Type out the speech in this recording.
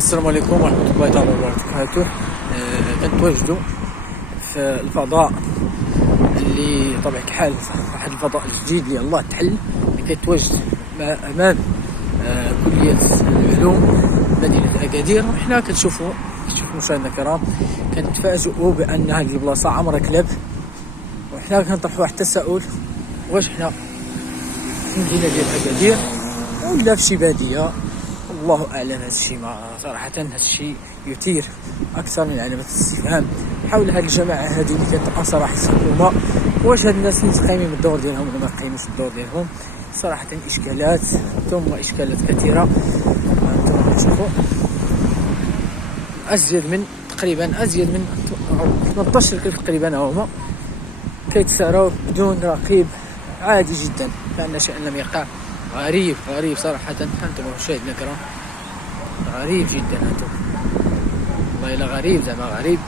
السلام عليكم ورحمة الله تعالى وبركاته. كنتواجدوا في الفضاء اللي طبيعة الحال واحد الفضاء الجديد اللي الله تحل، اللي كيتواجد أمام كلية العلوم مدينة أكادير. وحنا كتشوفوا مشاهدينا الكرام، كنتفاجئوا بأن هذه البلاصة عمرها كلاب، وحنا كنطرحوا واحد التساؤل: واش حنا في مدينة ديال أكادير ولا في شي بادية؟ الله اعلم. هذا الشيء صراحه هذا الشيء يثير اكثر من علامه الاستفهام حول هذه الجماعه هذه اللي كتبقى صراحه الحكومه. واش هاد الناس متقيمين بالدور ديالهم ولا ما قايمينش بالدور ديالهم؟ صراحه اشكالات ثم اشكالات كثيره. انتم تشوفوا ازيد من 18 كيف تقريبا هما كيتساراو بدون رقيب، عادي جدا، لان شيء لم يقع. غريب صراحة. أنتم مشاهدينا الكرام، غريب جدا. أنتم والله إلا غريب، زعما غريب.